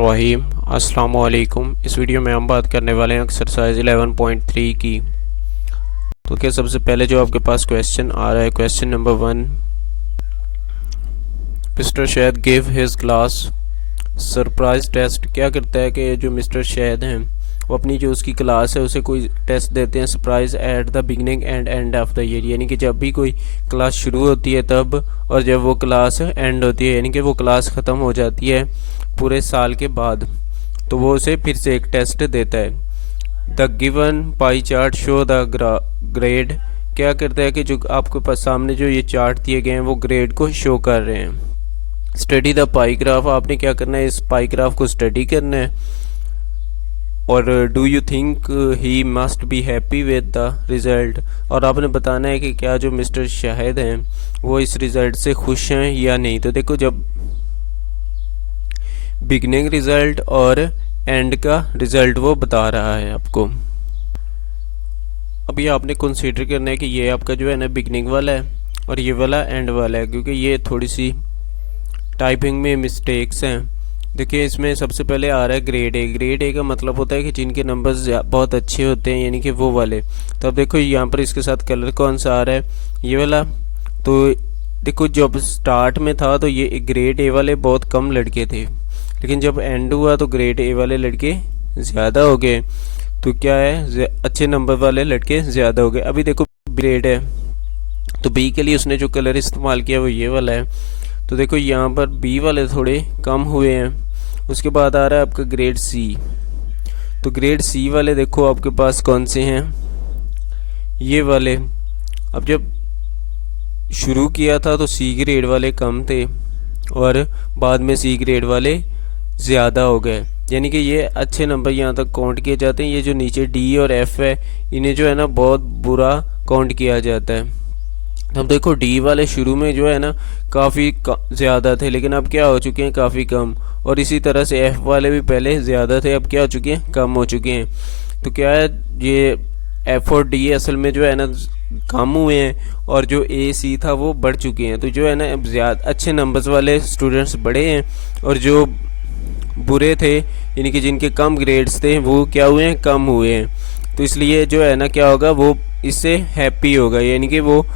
बिस्मिल्लाहिर्रहमानिर्रहीम। अस्सलाम वालेकुम। इस वीडियो में हम बात करने वाले हैं एक्सरसाइज 11.3 की। तो क्या सबसे पहले जो आपके पास क्वेश्चन आ रहा है, question number 1, mister Shahad give his class surprise test. क्या करता है कि जो मिस्टर शहद हैं वो अपनी जो उसकी क्लास है उसे कोई टेस्ट देते हैं surprise at the beginning and end of the year, यानी कि जब भी कोई क्लास शुरू होती है तब, और जब वो क्लास एंड होती है यानी कि वो क्लास ख़त्म हो जाती है पूरे साल के बाद, तो वो उसे फिर से एक टेस्ट देता है। The given pie chart show the grade. क्या करता है कि जो आपके पास सामने जो ये चार्ट दिए गए हैं वो ग्रेड को शो कर रहे हैं। Study the pi graph. आपने क्या करना है, इस पाई ग्राफ को स्टडी करना है। और do you think he must be happy with the result. और आपने बताना है कि क्या जो मिस्टर शाहिद हैं वो इस रिज़ल्ट से खुश हैं या नहीं। तो देखो, जब बिगनिंग रिज़ल्ट और एंड का रिज़ल्ट वो बता रहा है आपको। अभी आपने कंसीडर करना है कि ये आपका जो है ना बिगनिंग वाला है और ये वाला एंड वाला है, क्योंकि ये थोड़ी सी टाइपिंग में मिस्टेक्स हैं। देखिए, इसमें सबसे पहले आ रहा है ग्रेड ए। ग्रेड ए का मतलब होता है कि जिनके नंबर्स बहुत अच्छे होते हैं, यानी कि वो वाले। तो अब देखो यहाँ पर इसके साथ कलर कौन सा आ रहा है, ये वाला। तो देखो, जब स्टार्ट में था तो ये ग्रेड ए वाले बहुत कम लड़के थे, लेकिन जब एंड हुआ तो ग्रेड ए वाले लड़के ज़्यादा हो गए। तो क्या है, अच्छे नंबर वाले लड़के ज़्यादा हो गए। अभी देखो ग्रेड है तो बी के लिए उसने जो कलर इस्तेमाल किया वो ये वाला है। तो देखो यहाँ पर बी वाले थोड़े कम हुए हैं। उसके बाद आ रहा है आपका ग्रेड सी। तो ग्रेड सी वाले देखो आपके पास कौन से हैं, ये वाले। अब जब शुरू किया था तो सी ग्रेड वाले कम थे और बाद में सी ग्रेड वाले ज़्यादा हो गए, यानी कि ये अच्छे नंबर यहाँ तक काउंट किए जाते हैं। ये जो नीचे डी और एफ है इन्हें जो है ना बहुत बुरा काउंट किया जाता है। अब देखो डी वाले शुरू में जो है ना काफ़ी ज़्यादा थे, लेकिन अब क्या हो चुके हैं, काफ़ी कम। और इसी तरह से एफ वाले भी पहले ज़्यादा थे, अब क्या हो चुके हैं, कम हो चुके हैं। तो क्या है, ये एफ और डी असल में जो है ना कम हुए हैं और जो ए सी था वो बढ़ चुके हैं। तो जो है ना अब ज़्यादा अच्छे नंबर्स वाले स्टूडेंट्स बढ़े हैं और जो बुरे थे यानी कि जिनके कम ग्रेड्स थे वो क्या हुए हैं, कम हुए हैं। तो इसलिए जो है ना क्या होगा, वो इससे हैप्पी होगा, यानी कि वो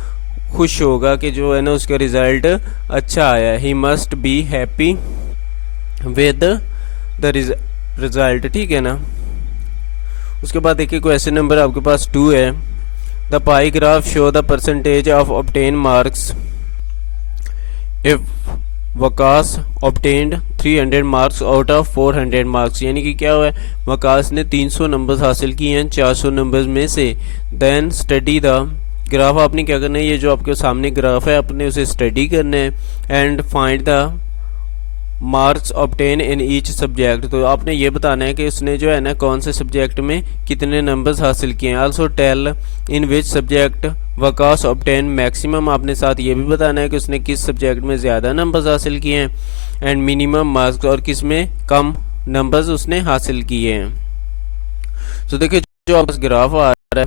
खुश होगा कि जो है ना उसका रिज़ल्ट अच्छा आया। He must be happy with the result, ठीक है ना। उसके बाद देखिए क्वेश्चन नंबर आपके पास 2 है। The pi graph show the percentage of obtain marks if Waqas obtained 300 marks out of 400 marks. यानी कि क्या हुआ है, वकास ने 300 नंबर्स हासिल किए हैं 400 नंबर्स में से। Then study the graph. आपने क्या करना है, ये जो आपके सामने ग्राफ है आपने उसे स्टडी करना है। And find the marks obtain in each subject. तो आपने ये बताना है कि उसने जो है ना कौन से सब्जेक्ट में कितने नंबर्स हासिल किए हैं। Also tell in which subject Waqas obtain maximum. आपने साथ ये भी बताना है कि उसने किस सब्जेक्ट में ज़्यादा नंबर्स हासिल किए हैं, एंड मिनिमम मार्क्स, और किस में कम नंबर्स उसने हासिल किए हैं। तो देखिए जो आपका ग्राफ आ रहा है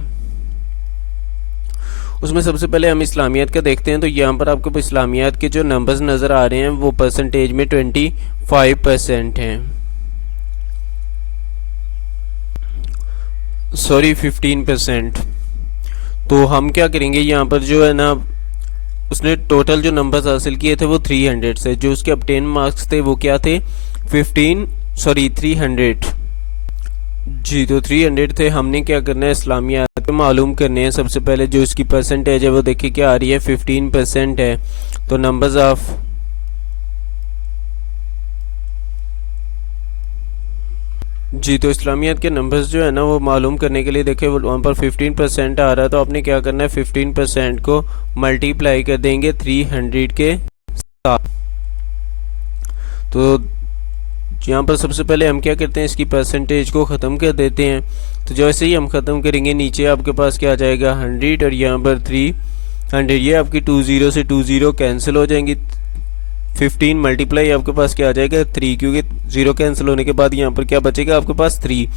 उसमें सबसे पहले हम इस्लामियात का देखते हैं। तो यहाँ पर आपको इस्लामियात के जो नंबर्स नज़र आ रहे हैं वो परसेंटेज में 25% हैं, सॉरी 15%। तो हम क्या करेंगे, यहाँ पर जो है ना उसने टोटल जो नंबर्स हासिल किए थे वो 300 से, जो उसके ऑब्टेन मार्क्स थे वो क्या थे, 300 जी। तो 300 थे। हमने क्या करना है, इस्लामियात पे मालूम करने हैं। सबसे पहले जो इसकी परसेंटेज है वो देखिए क्या आ रही है, 15% है। तो नंबर्स ऑफ जी, तो इस्लामियात के नंबर्स जो है ना वो मालूम करने के लिए देखिए वहाँ पर 15% आ रहा है। तो आपने क्या करना है, 15% को मल्टीप्लाई कर देंगे 300 के साथ। तो यहाँ पर सबसे पहले हम क्या करते हैं, इसकी परसेंटेज को ख़त्म कर देते हैं। तो जैसे ही हम ख़त्म करेंगे नीचे आपके पास क्या आ जाएगा, 100, और यहाँ पर 300। ये आपकी 20 से 20 कैंसिल हो जाएंगी। 15 मल्टीप्लाई आपके पास क्या आ जाएगा, 3, क्योंकि 0 कैंसिल होने के बाद यहाँ पर क्या बचेगा आपके पास, 3।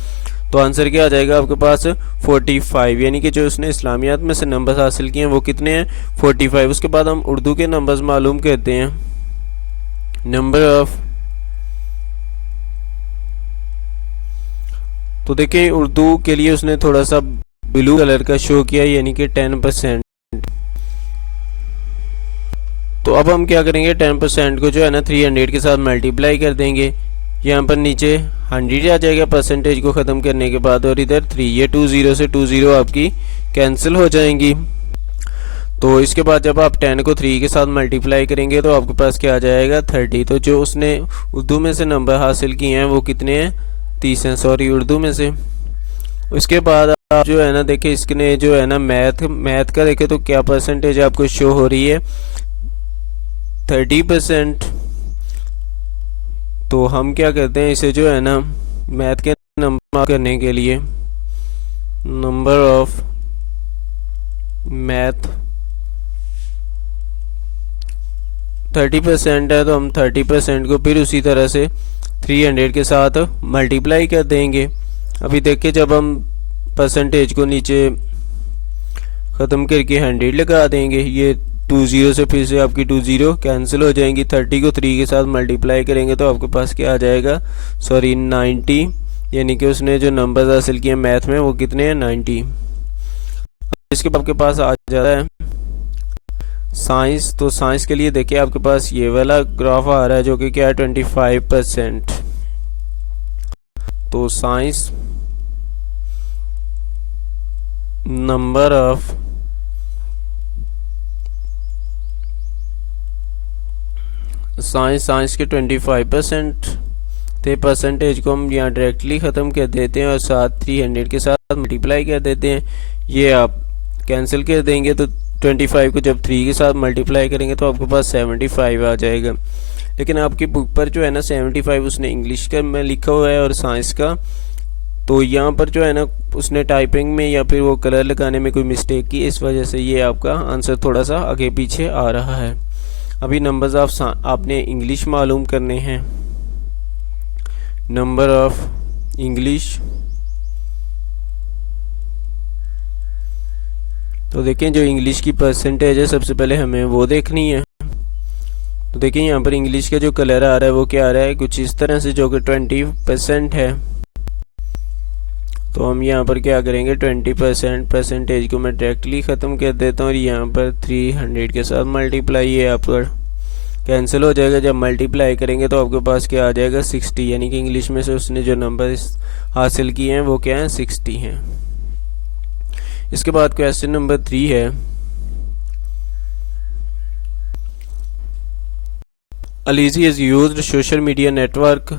तो आंसर क्या आ जाएगा आपके पास, 45। यानी कि जो उसने इस्लामियात में से नंबर्स हासिल किए हैं वो कितने हैं, 45। उसके बाद हम उर्दू के नंबर्स मालूम करते हैं। नंबर ऑफ तो देखिए उर्दू के लिए उसने थोड़ा सा ब्लू कलर का शो किया, यानी कि 10%। तो अब हम क्या करेंगे, 10% को जो है ना 300 के साथ मल्टीप्लाई कर देंगे। यहाँ पर नीचे 100 आ जाएगा परसेंटेज को ख़त्म करने के बाद, और इधर 3, ये 20 से 20 आपकी कैंसिल हो जाएंगी। तो इसके बाद जब आप 10 को 3 के साथ मल्टीप्लाई करेंगे तो आपके पास क्या आ जाएगा, 30। तो जो उसने उर्दू में से नंबर हासिल किए हैं वो कितने हैं, 30 हैं, सॉरी उर्दू में से। उसके बाद आप जो है ना देखिए इसने जो है ना मैथ का देखे तो क्या परसेंटेज आपको शो हो रही है, 30%। तो हम क्या करते हैं, इसे जो है ना मैथ के नंबर करने के लिए नंबर ऑफ मैथ 30% है, तो हम 30% को फिर उसी तरह से 300 के साथ मल्टीप्लाई कर देंगे। अभी देखिए जब हम परसेंटेज को नीचे ख़त्म करके 100 लगा देंगे, ये 20 से फिर से आपकी 20 कैंसिल हो जाएंगी। 30 को 3 के साथ मल्टीप्लाई करेंगे तो आपके पास क्या आ जाएगा, सॉरी 90, यानी कि उसने जो नंबर्स हासिल किए मैथ में वो कितने हैं, 90। इसके बाद आपके पास आ जाता है साइंस। तो साइंस के लिए देखिए आपके पास ये वाला ग्राफ आ रहा है जो कि क्या है, 25%। तो साइंस नंबर ऑफ साइंस के 25% थे। परसेंटेज को हम यहाँ डायरेक्टली ख़त्म कर देते हैं और साथ 300 के साथ मल्टीप्लाई कर देते हैं। ये आप कैंसिल कर देंगे तो 25 को जब 3 के साथ मल्टीप्लाई करेंगे तो आपके पास 75 आ जाएगा। लेकिन आपकी बुक पर जो है ना 75 उसने इंग्लिश का में लिखा हुआ है और साइंस का, तो यहाँ पर जो है ना उसने टाइपिंग में या फिर वो कलर लगाने में कोई मिस्टेक की, इस वजह से ये आपका आंसर थोड़ा सा आगे पीछे आ रहा है। अभी नंबर्स आपने इंग्लिश मालूम करने हैं। नंबर ऑफ इंग्लिश, तो देखें जो इंग्लिश की परसेंटेज है सबसे पहले हमें वो देखनी है। तो देखिए यहाँ पर इंग्लिश का जो कलर आ रहा है वो क्या आ रहा है, कुछ इस तरह से, जो कि 20% है। तो हम यहाँ पर क्या करेंगे, 20% परसेंटेज को मैं डायरेक्टली ख़त्म कर देता हूँ और यहाँ पर 300 के साथ मल्टीप्लाई है आपका कैंसिल हो जाएगा। जब मल्टीप्लाई करेंगे तो आपके पास क्या आ जाएगा, 60, यानी कि इंग्लिश में से उसने जो नंबर हासिल किए हैं वो क्या हैं, 60 हैं। इसके बाद क्वेश्चन नंबर 3 है, Alizee is used social media network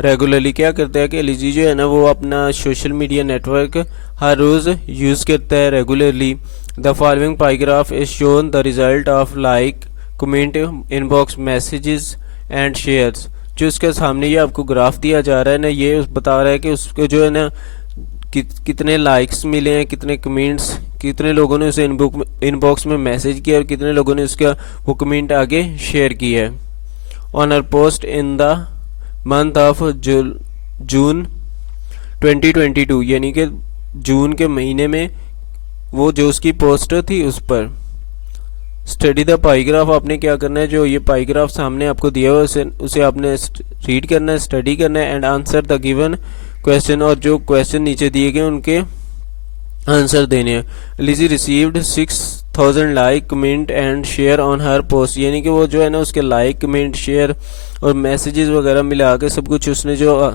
regularly. क्या करता है कि अलीजी जो है ना वो अपना सोशल मीडिया नेटवर्क हर रोज़ यूज़ करता है regularly. The following paragraph is shown the result of like, comment, inbox messages and shares. जो उसके सामने ये आपको ग्राफ दिया जा रहा है ना, ये बता रहा है कि उसको जो है ना कितने लाइक्स मिले हैं, कितने कमेंट्स, कितने लोगों ने उसे इनबॉक्स में मैसेज किया और कितने लोगों ने उसका वो कमेंट आगे शेयर किया है। On her post in the month of June 2022, यानी कि जून के महीने में वो जो उसकी पोस्ट थी उस पर। स्टडी द पाईग्राफ, आपने क्या करना है, जो ये पाईग्राफ सामने आपको दिया हुआ है उसे आपने रीड करना है, स्टडी करना है and answer the given question, और जो क्वेश्चन नीचे दिए गए उनके आंसर देने हैं। Lizzie received 6000 like, comment and share on her post, यानी कि वो जो है ना उसके लाइक, कमेंट, शेयर और मैसेजेस वगैरह मिला के सब कुछ उसने जो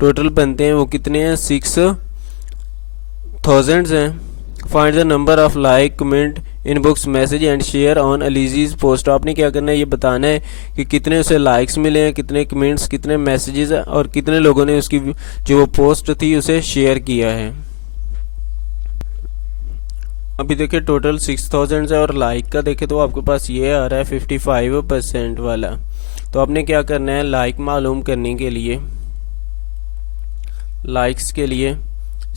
टोटल बनते हैं वो कितने हैं, 6000 हैं। Find the number of like, comment, inbox message and share on Alizee's post. आपने क्या करना है, ये बताना है कि कितने उसे लाइक्स मिले हैं, कितने कमेंट्स, कितने मैसेजेस और कितने लोगों ने उसकी जो वो पोस्ट थी उसे शेयर किया है। अभी देखिए टोटल 6000 है और लाइक का देखे तो आपके पास ये आ रहा है 55% वाला। तो आपने क्या करना है, लाइक मालूम करने के लिए लाइक्स के लिए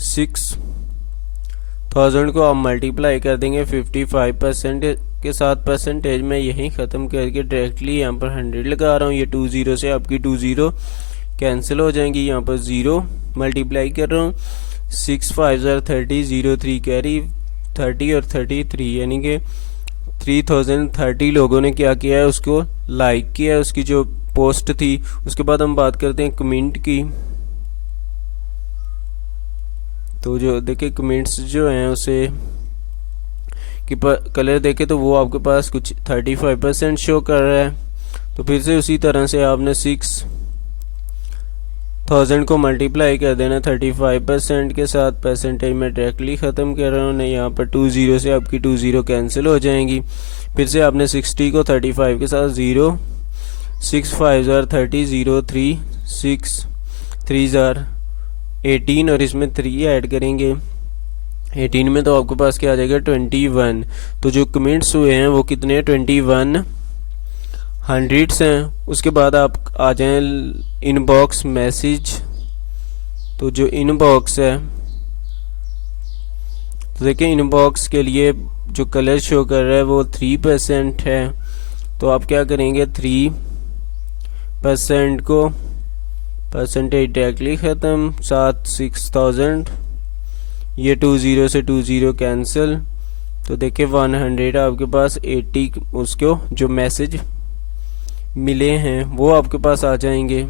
6000 को आप मल्टीप्लाई कर देंगे 55% के साथ परसेंटेज में, यहीं ख़त्म करके डायरेक्टली यहाँ पर 100 लगा रहा हूँ। ये 20 से आपकी 20 कैंसिल हो जाएंगी, यहाँ पर 0 मल्टीप्लाई कर रहा हूँ। 6 5 30, 03 कैरी 30 और 33, यानी कि 3030 लोगों ने क्या किया है, उसको लाइक किया है, उसकी जो पोस्ट थी। उसके बाद हम बात करते हैं कमेंट की। तो जो देखिए कमेंट्स जो हैं उसे कि कलर देखे तो वो आपके पास कुछ 35% शो कर रहा है। तो फिर से उसी तरह से आपने 6000 को मल्टीप्लाई कर देना 35% के साथ। परसेंटेज में डायरेक्टली ख़त्म कर रहा हूँ नहीं, यहाँ पर 20 से आपकी 20 कैंसिल हो जाएंगी। फिर से आपने 60 को 35 के साथ 0 6 5 30 0 3 6 3 18 और इसमें 3 ऐड करेंगे 18 में तो आपके पास क्या आ जाएगा 21। तो जो कमेंट्स हुए हैं वो कितने हैं 21 हंड्रेड्स हैं। उसके बाद आप आ जाएं इनबॉक्स मैसेज। तो जो इनबॉक्स है तो देखिए इनबॉक्स के लिए जो कलर शो कर रहा है वो 3% है। तो आप क्या करेंगे 3% को परसेंटेज डायरेक्टली ख़त्म 6000 ये 20 से 20 कैंसिल। तो देखिए 100 आपके पास 80 उसको जो मैसेज मिले हैं वो आपके पास आ जाएंगे।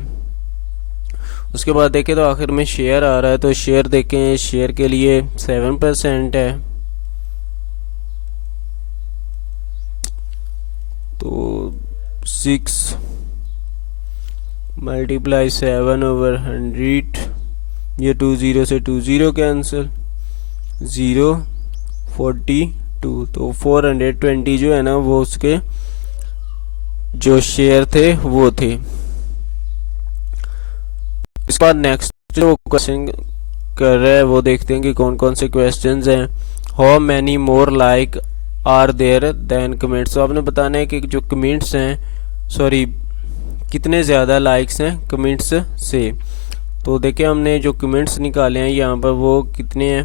उसके बाद देखें तो आखिर में शेयर आ रहा है। तो शेयर देखें शेयर के लिए 7% है। तो 6 मल्टीप्लाई 7/100 ये 20 से 20 कैंसिल 042। तो 420 जो है ना वो उसके जो शेयर थे वो थे। इसके बाद नेक्स्ट जो क्वेश्चन कर रहा है वो देखते हैं कि कौन कौन से क्वेश्चंस हैं। How many more like are there than comments. तो आपने बताना है कि जो कमेंट्स हैं सॉरी कितने ज़्यादा लाइक्स हैं कमेंट्स से। तो देखिए हमने जो कमेंट्स निकाले हैं यहाँ पर वो कितने हैं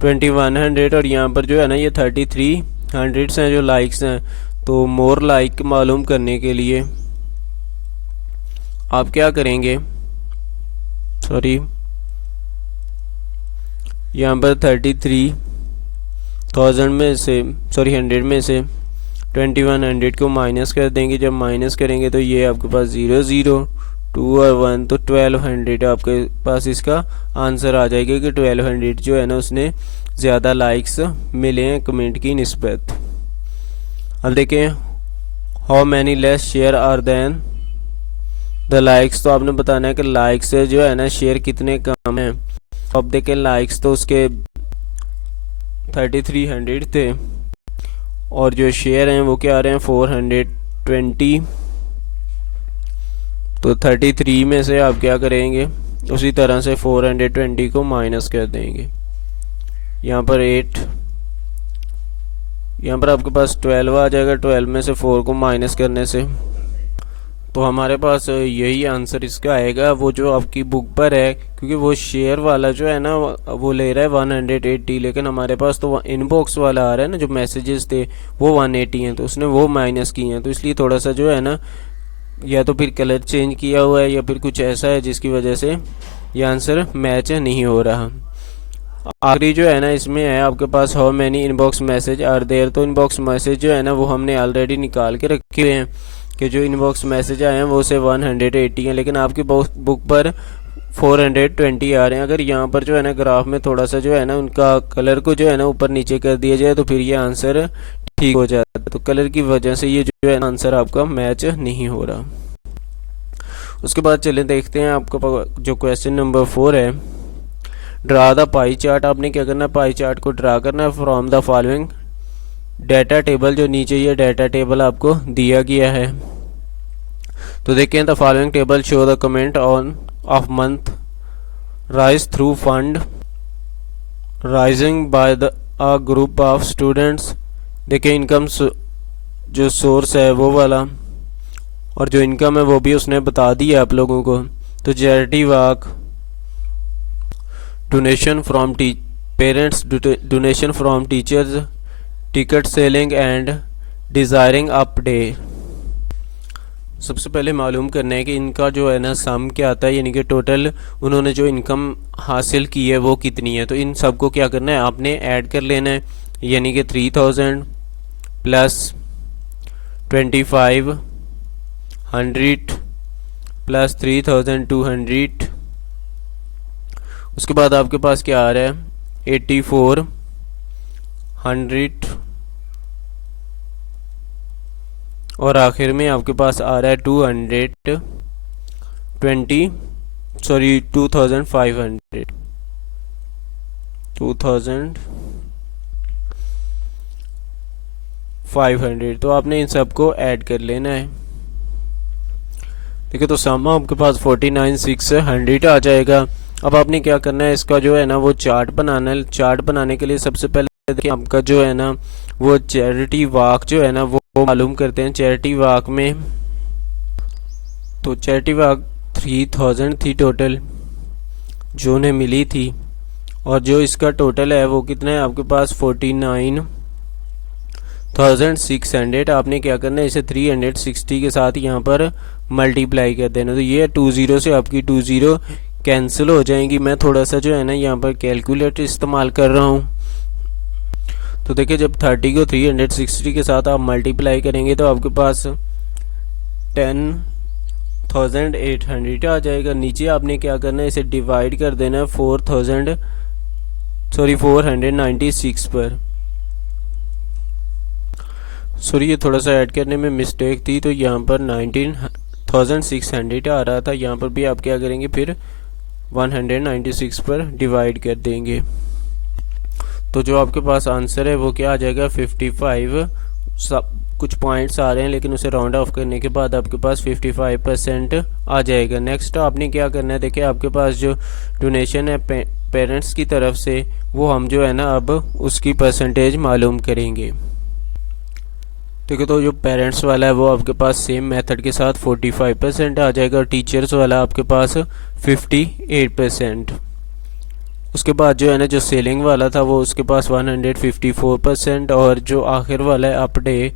2100 और यहाँ पर जो है ना ये 3300 हैं जो लाइक्स हैं। तो मोर लाइक मालूम करने के लिए आप क्या करेंगे सॉरी यहाँ पर 33,000 में से 100 में से 2100 को माइनस कर देंगे। जब माइनस करेंगे तो ये आपके पास 0 0 2 और 1 तो 1200 आपके पास इसका आंसर आ जाएगा कि 1200 जो है ना उसने ज़्यादा लाइक्स मिले हैं कमेंट की निस्बत। अब देखें how many less share are than the likes. तो आपने बताना है कि लाइक्स से जो है ना शेयर कितने कम हैं। अब देखें लाइक्स तो उसके 3300 थे और जो शेयर हैं वो क्या आ रहे हैं 420। तो 33 में से आप क्या करेंगे उसी तरह से 420 को माइनस कर देंगे। यहाँ पर 8 यहाँ पर आपके पास 12 आ जाएगा। 12 में से 4 को माइनस करने से तो हमारे पास यही आंसर इसका आएगा वो जो आपकी बुक पर है। क्योंकि वो शेयर वाला जो है ना वो ले रहा है 180 लेकिन हमारे पास तो इनबॉक्स वाला आ रहा है ना जो मैसेजेस थे वो 180 हैं तो उसने वो माइनस किए हैं। तो इसलिए थोड़ा सा जो है ना या तो फिर कलर चेंज किया हुआ है या फिर कुछ ऐसा है जिसकी वजह से ये आंसर मैच नहीं हो रहा। आखिरी जो है ना इसमें है आपके पास how many inbox message are there. तो इनबॉक्स मैसेज जो है ना वो हमने ऑलरेडी निकाल के रखे हुए हैं कि जो इनबॉक्स मैसेज आए हैं वो से 180 हैं लेकिन आपकी बुक पर 420 आ रहे हैं। अगर यहाँ पर जो है ना ग्राफ में थोड़ा सा जो है ना उनका कलर को जो है ना ऊपर नीचे कर दिया जाए तो फिर ये आंसर ठीक हो जाता है। तो कलर की वजह से ये जो है आंसर आपका मैच नहीं हो रहा। उसके बाद चले देखते हैं आपका जो क्वेश्चन नंबर 4 है ड्रा द पाई चार्ट। आपने क्या करना है पाई चार्ट को ड्रा करना है from the following data table. जो नीचे ये डाटा टेबल आपको दिया गया है। तो देखें the following table show the comment on off month rise through fund rising by the a group of students. देखिए इनकम जो सोर्स है वो वाला और जो इनकम है वो भी उसने बता दिया आप लोगों को। तो charity work donation from parents donation from teachers ticket selling and desiring up day. सबसे पहले मालूम करना है कि इनका जो है ना सम क्या आता है यानी कि टोटल उन्होंने जो इनकम हासिल की है वो कितनी है। तो इन सब को क्या करना है आपने ऐड कर लेना है यानी कि 3000 प्लस 2500 प्लस 3200, उसके बाद आपके पास क्या आ रहा है 8400, और आखिर में आपके पास आ रहा है 220, सॉरी 2500, 2500। तो आपने इन सबको ऐड कर लेना है। ठीक है, तो सम आपके पास 49,600 आ जाएगा। अब आपने क्या करना है, इसका जो है ना वो चार्ट बनाना है। चार्ट बनाने के लिए सबसे पहले देखिए आपका जो है ना वो चैरिटी वाक जो है ना वो मालूम करते हैं। चैरिटी वाक में तो चैरिटी वाक 3000 थी टोटल जो उन्हें मिली थी, और जो इसका टोटल है वो कितना है आपके पास 49,600। आपने क्या करना है, इसे 360 के साथ यहाँ पर मल्टीप्लाई कर देना। तो ये 20 से आपकी 20 कैंसिल हो जाएंगी। मैं थोड़ा सा जो है ना यहाँ पर कैलकुलेटर इस्तेमाल कर रहा हूँ। तो देखिए जब 30 को 360 के साथ आप मल्टीप्लाई करेंगे तो आपके पास 10,800 आ जाएगा। नीचे आपने क्या करना है, इसे डिवाइड कर देना है 496 पर। सॉरी ये थोड़ा सा ऐड करने में मिस्टेक थी, तो यहाँ पर 19,600 आ रहा था। यहाँ पर भी आप क्या करेंगे, फिर 196 पर डिवाइड कर देंगे। तो जो आपके पास आंसर है वो क्या आ जाएगा 55। सब कुछ पॉइंट्स आ रहे हैं लेकिन उसे राउंड ऑफ करने के बाद आपके पास 55% आ जाएगा। नेक्स्ट आपने क्या करना है, देखिए आपके पास जो डोनेशन है पेरेंट्स की तरफ से, वो हम जो है ना अब उसकी परसेंटेज मालूम करेंगे। ठीक है, तो जो पेरेंट्स वाला है वो आपके पास सेम मेथड के साथ 45% आ जाएगा, और टीचर्स वाला आपके पास 58%। उसके बाद जो है ना जो सेलिंग वाला था वो उसके पास 154%, और जो आखिर वाला है अपडे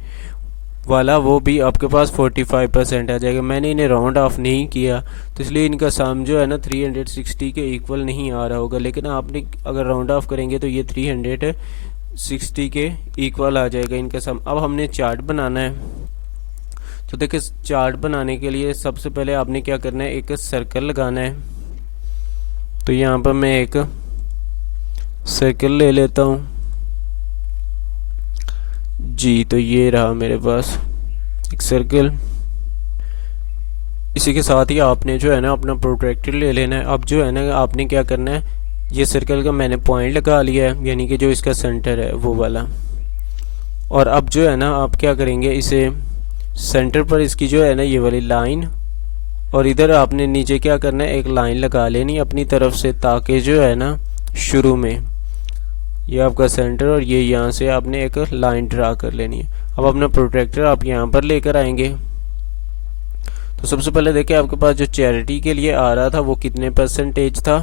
वाला वो भी आपके पास 45% आ जाएगा। मैंने इन्हें राउंड ऑफ नहीं किया तो इसलिए इनका सम जो है ना 360 के इक्वल नहीं आ रहा होगा, लेकिन आपने अगर राउंड ऑफ करेंगे तो ये 360 के इक्वल आ जाएगा इनका सम। अब हमने चार्ट बनाना है। तो देखिए चार्ट बनाने के लिए सबसे पहले आपने क्या करना है, एक सर्कल लगाना है। तो यहाँ पर मैं एक सर्कल ले लेता हूँ जी। तो ये रहा मेरे पास एक सर्कल। इसी के साथ ही आपने जो है ना अपना प्रोट्रैक्टर ले लेना है। अब जो है ना आपने क्या करना है, ये सर्कल का मैंने पॉइंट लगा लिया है, यानी कि जो इसका सेंटर है वो वाला। और अब जो है ना आप क्या करेंगे, इसे सेंटर पर इसकी जो है ना ये वाली लाइन, और इधर आपने नीचे क्या करना है, एक लाइन लगा लेनी अपनी तरफ से, ताकि जो है ना शुरू में ये आपका सेंटर और ये यहाँ से आपने एक लाइन ड्रा कर लेनी है। अब अपना प्रोट्रैक्टर आप यहाँ पर लेकर आएंगे। तो सबसे पहले देखिए आपके पास जो चैरिटी के लिए आ रहा था वो कितने परसेंटेज था,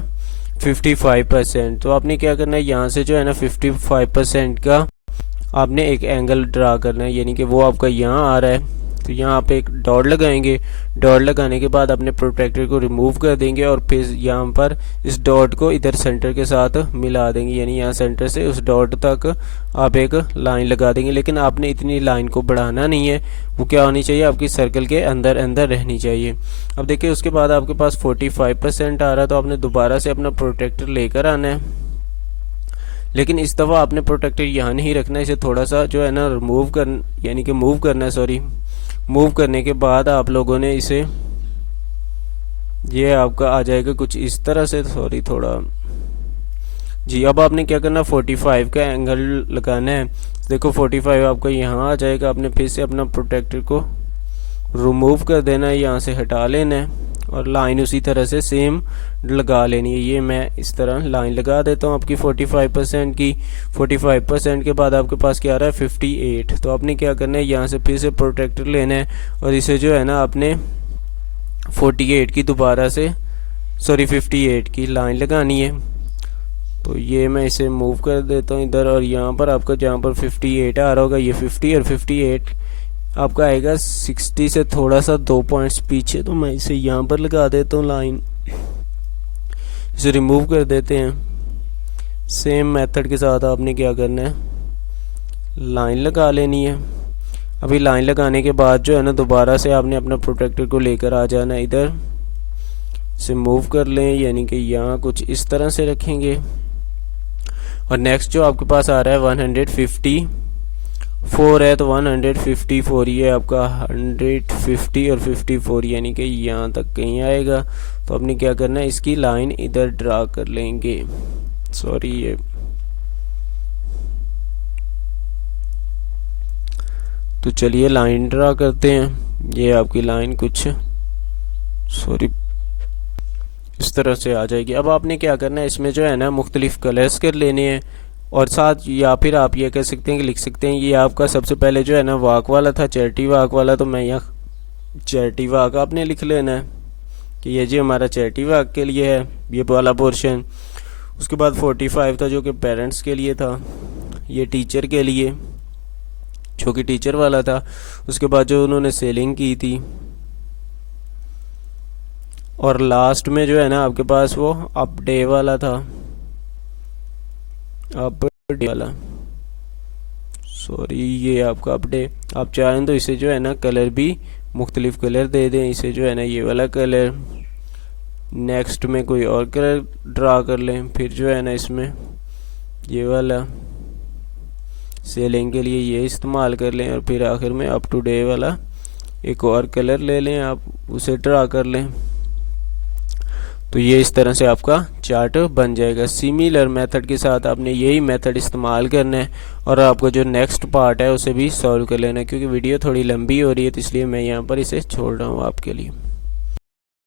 55%। तो आपने क्या करना है, यहाँ से जो है ना 55% का आपने एक एंगल ड्रा करना है, यानी कि वो आपका यहाँ आ रहा है। तो यहाँ आप एक डॉट लगाएंगे। डॉट लगाने के बाद अपने प्रोट्रैक्टर को रिमूव कर देंगे, और फिर यहाँ पर इस डॉट को इधर सेंटर के साथ मिला देंगे, यानी यहाँ सेंटर से उस डॉट तक आप एक लाइन लगा देंगे। लेकिन आपने इतनी लाइन को बढ़ाना नहीं है, वो क्या होनी चाहिए, आपकी सर्कल के अंदर अंदर रहनी चाहिए। अब देखिए उसके बाद आपके पास 45% आ रहा है, तो आपने दोबारा से अपना प्रोट्रैक्टर लेकर आना है। लेकिन इस दफ़ा आपने प्रोटेक्टर यहाँ नहीं रखना, इसे थोड़ा सा जो है ना रिमूव कर यानी कि मूव करना है। सॉरी, मूव करने के बाद आप लोगों ने इसे, ये आपका आ जाएगा कुछ इस तरह से। सॉरी थोड़ा जी। अब आपने क्या करना, 45 का एंगल लगाना है। देखो 45 आपका यहाँ आ जाएगा। आपने फिर से अपना प्रोटेक्टर को रिमूव कर देना है, यहाँ से हटा लेना है, और लाइन उसी तरह से सेम लगा लेनी है। ये मैं इस तरह लाइन लगा देता हूँ आपकी 45% की। 45% के बाद आपके पास क्या आ रहा है 58। तो आपने क्या करना है, यहाँ से फिर से प्रोटेक्टर लेना है, और इसे जो है ना आपने 48 की दोबारा से, सॉरी 58 की लाइन लगानी है। तो ये मैं इसे मूव कर देता हूँ इधर, और यहाँ पर आपका जहाँ पर 58 आ रहा होगा, ये 50 और 58 आपका आएगा 60 से थोड़ा सा 2 पॉइंट्स पीछे। तो मैं इसे यहाँ पर लगा देता हूँ लाइन, इसे रिमूव कर देते हैं। सेम मेथड के साथ आपने क्या करना है, लाइन लगा लेनी है। अभी लाइन लगाने के बाद जो है ना दोबारा से आपने अपना प्रोटेक्टर को लेकर आ जाना है इधर, से मूव कर लें, यानी कि यहाँ कुछ इस तरह से रखेंगे। और नेक्स्ट जो आपके पास आ रहा है 154 है, तो 154 ये आपका 150 और 54 यानी कि यहाँ तक कहीं आएगा। तो आपने क्या करना है, इसकी लाइन इधर ड्रा कर लेंगे। सॉरी, ये तो चलिए लाइन ड्रा करते हैं। ये आपकी लाइन कुछ सॉरी इस तरह से आ जाएगी। अब आपने क्या करना है, इसमें जो है ना मुख्तलिफ कलर्स कर लेने हैं, और साथ या फिर आप ये कह सकते हैं कि लिख सकते हैं, ये आपका सबसे पहले जो है ना वाक वाला था, चैरिटी वाक वाला, तो मैं यहाँ चैरिटी वाक आपने लिख लेना है कि ये जी हमारा चैरिटी वाक के लिए है ये वाला पोर्शन। उसके बाद 45 था जो कि पेरेंट्स के लिए था, ये टीचर के लिए जो कि टीचर वाला था। उसके बाद जो उन्होंने सेलिंग की थी, और लास्ट में जो है ना आपके पास वो अप डे वाला था, अप डे वाला, सॉरी ये आपका अप डे। आप चाहें तो इसे जो है ना कलर भी मुख्तलिफ कलर दे दें, इसे जो है ना ये वाला कलर, नेक्स्ट में कोई और कलर ड्रा कर लें, फिर जो है ना इसमें ये वाला सेलिंग के लिए ये इस्तेमाल कर लें, और फिर आखिर में अप टू डे वाला एक और कलर ले लें, आप उसे ड्रा कर लें। तो ये इस तरह से आपका चार्ट बन जाएगा। सिमिलर मेथड के साथ आपने यही मेथड इस्तेमाल करना है, और आपका जो नेक्स्ट पार्ट है उसे भी सॉल्व कर लेना है। क्योंकि वीडियो थोड़ी लंबी हो रही है तो इसलिए मैं यहाँ पर इसे छोड़ रहा हूँ आपके लिए।